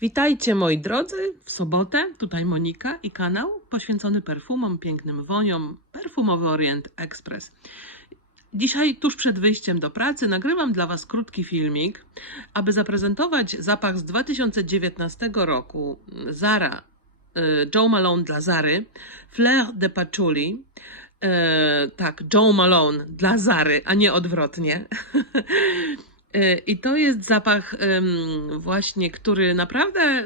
Witajcie moi drodzy w sobotę. Tutaj Monika i kanał poświęcony perfumom, pięknym woniom, perfumowy Orient Express. Dzisiaj, tuż przed wyjściem do pracy, nagrywam dla Was krótki filmik, aby zaprezentować zapach z 2019 roku Zara, y, Joe Malone dla Zary, Fleur de Patchouli. E, tak, Joe Malone dla Zary, a nie odwrotnie. E, I to jest zapach właśnie, który naprawdę e,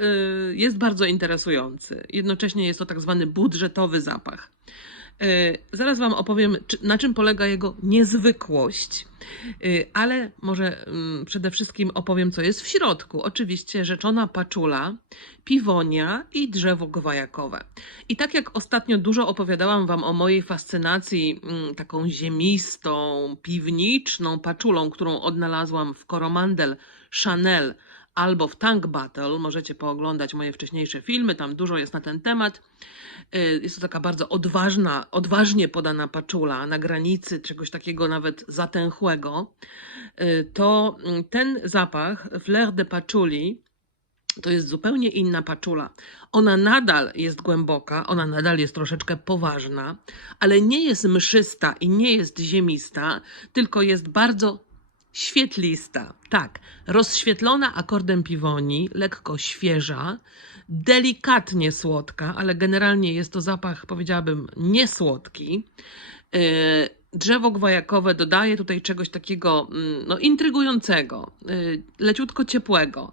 jest bardzo interesujący. Jednocześnie jest to tak zwany budżetowy zapach. E, Zaraz Wam opowiem, na czym polega jego niezwykłość, E, ale może mm, przede wszystkim opowiem, co jest w środku. Oczywiście rzeczona paczula, piwonia i drzewo gwajakowe. I tak jak ostatnio dużo opowiadałam Wam o mojej fascynacji mm, taką ziemistą, piwniczną paczulą, którą odnalazłam w Coromandel Chanel albo w Tank Battle, możecie pooglądać moje wcześniejsze filmy, tam dużo jest na ten temat. Y, Jest to taka bardzo odważna, odważnie podana paczula na granicy czegoś takiego nawet zatęchłego. Y, To mm, ten zapach, Fleur de Patchouli, to jest zupełnie inna paczula. Ona nadal jest głęboka, ona nadal jest troszeczkę poważna, ale nie jest mszysta i nie jest ziemista, tylko jest bardzo świetlista. Tak, rozświetlona akordem piwoni, lekko świeża, delikatnie słodka, ale generalnie jest to zapach, powiedziałabym, niesłodki. Yy, Drzewo gwajakowe dodaje tutaj czegoś takiego mm, no, intrygującego, yy, leciutko ciepłego.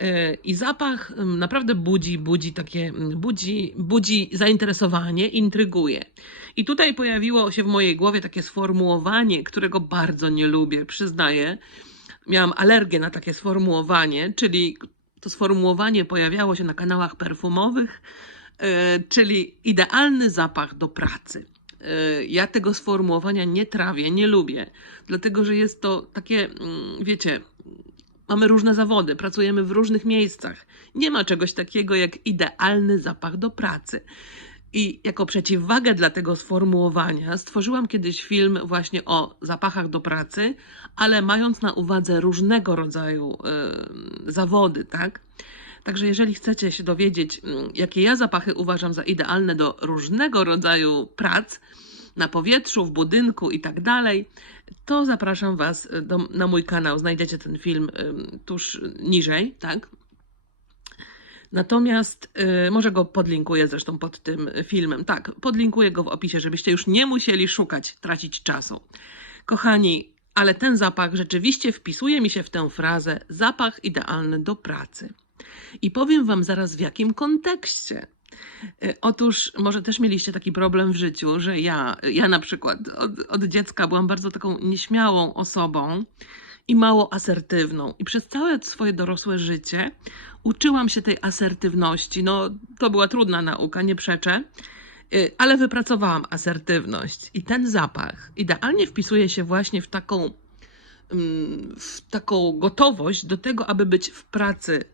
Yy, I zapach mm, naprawdę budzi, budzi takie, mm, budzi, budzi zainteresowanie, intryguje. I tutaj pojawiło się w mojej głowie takie sformułowanie, którego bardzo nie lubię, przyznaję. Miałam alergię na takie sformułowanie, czyli to sformułowanie pojawiało się na kanałach perfumowych, yy, czyli idealny zapach do pracy. Yy, Ja tego sformułowania nie trawię, nie lubię, dlatego że jest to takie, mm, wiecie, mamy różne zawody, pracujemy w różnych miejscach. Nie ma czegoś takiego jak idealny zapach do pracy. I jako przeciwwagę dla tego sformułowania stworzyłam kiedyś film właśnie o zapachach do pracy, ale mając na uwadze różnego rodzaju y, zawody, tak? Także jeżeli chcecie się dowiedzieć, mm, jakie ja zapachy uważam za idealne do różnego rodzaju prac, na powietrzu, w budynku i tak dalej, to zapraszam Was y, do, na mój kanał. Znajdziecie ten film tuż niżej, tak? Natomiast y, może go podlinkuję zresztą pod tym filmem. Tak, podlinkuję go w opisie, żebyście już nie musieli szukać, tracić czasu. Kochani, ale ten zapach rzeczywiście wpisuje mi się w tę frazę zapach idealny do pracy. I powiem Wam zaraz w jakim kontekście. Y, Otóż może też mieliście taki problem w życiu, że ja, ja na przykład od, od dziecka byłam bardzo taką nieśmiałą osobą i mało asertywną. I przez całe swoje dorosłe życie uczyłam się tej asertywności. No, to była trudna nauka, nie przeczę, y, ale wypracowałam asertywność. I ten zapach idealnie wpisuje się właśnie w taką, mm, w taką gotowość do tego, aby być w pracy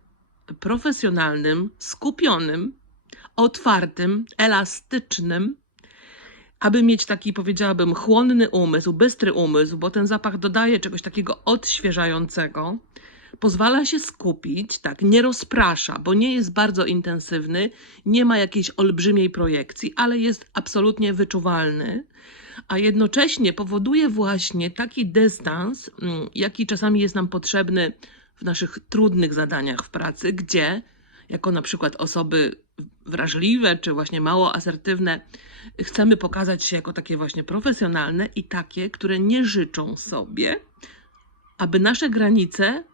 profesjonalnym, skupionym, otwartym, elastycznym, aby mieć taki, powiedziałabym, chłonny umysł, bystry umysł, bo ten zapach dodaje czegoś takiego odświeżającego, pozwala się skupić, tak, nie rozprasza, bo nie jest bardzo intensywny, nie ma jakiejś olbrzymiej projekcji, ale jest absolutnie wyczuwalny, a jednocześnie powoduje właśnie taki dystans, mm, jaki czasami jest nam potrzebny w naszych trudnych zadaniach w pracy, gdzie jako na przykład osoby wrażliwe czy właśnie mało asertywne, chcemy pokazać się jako takie właśnie profesjonalne i takie, które nie życzą sobie, aby nasze granice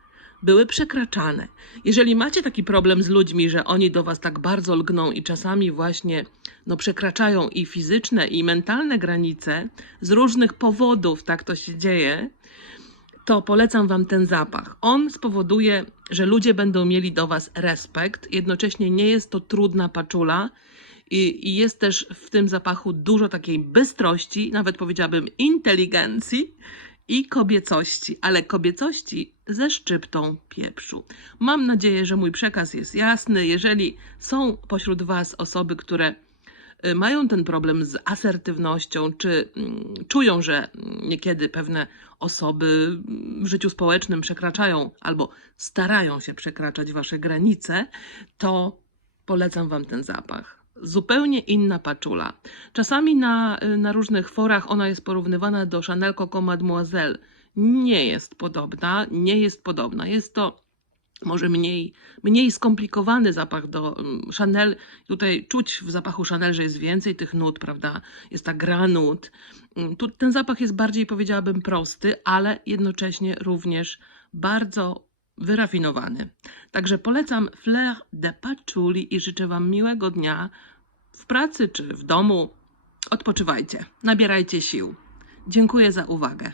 były przekraczane. Jeżeli macie taki problem z ludźmi, że oni do was tak bardzo lgną i czasami właśnie no, przekraczają i fizyczne, i mentalne granice z różnych powodów, tak to się dzieje, to polecam Wam ten zapach. On spowoduje, że ludzie będą mieli do Was respekt. Jednocześnie nie jest to trudna paczula i, i jest też w tym zapachu dużo takiej bystrości, nawet powiedziałabym inteligencji i kobiecości, ale kobiecości ze szczyptą pieprzu. Mam nadzieję, że mój przekaz jest jasny. Jeżeli są pośród Was osoby, które mają ten problem z asertywnością, czy mm, czują, że mm, niekiedy pewne osoby w życiu społecznym przekraczają albo starają się przekraczać wasze granice, to polecam wam ten zapach. Zupełnie inna paczula. Czasami na, y, na różnych forach ona jest porównywana do Chanel Coco Mademoiselle. Nie jest podobna, nie jest podobna. Jest to może mniej, mniej skomplikowany zapach do mm, Chanel. Tutaj czuć w zapachu Chanel, że jest więcej tych nut, prawda? Jest ta gra nut. Mm, Tu ten zapach jest bardziej, powiedziałabym, prosty, ale jednocześnie również bardzo wyrafinowany. Także polecam Fleur de Patchouli i życzę Wam miłego dnia w pracy czy w domu. Odpoczywajcie, nabierajcie sił. Dziękuję za uwagę.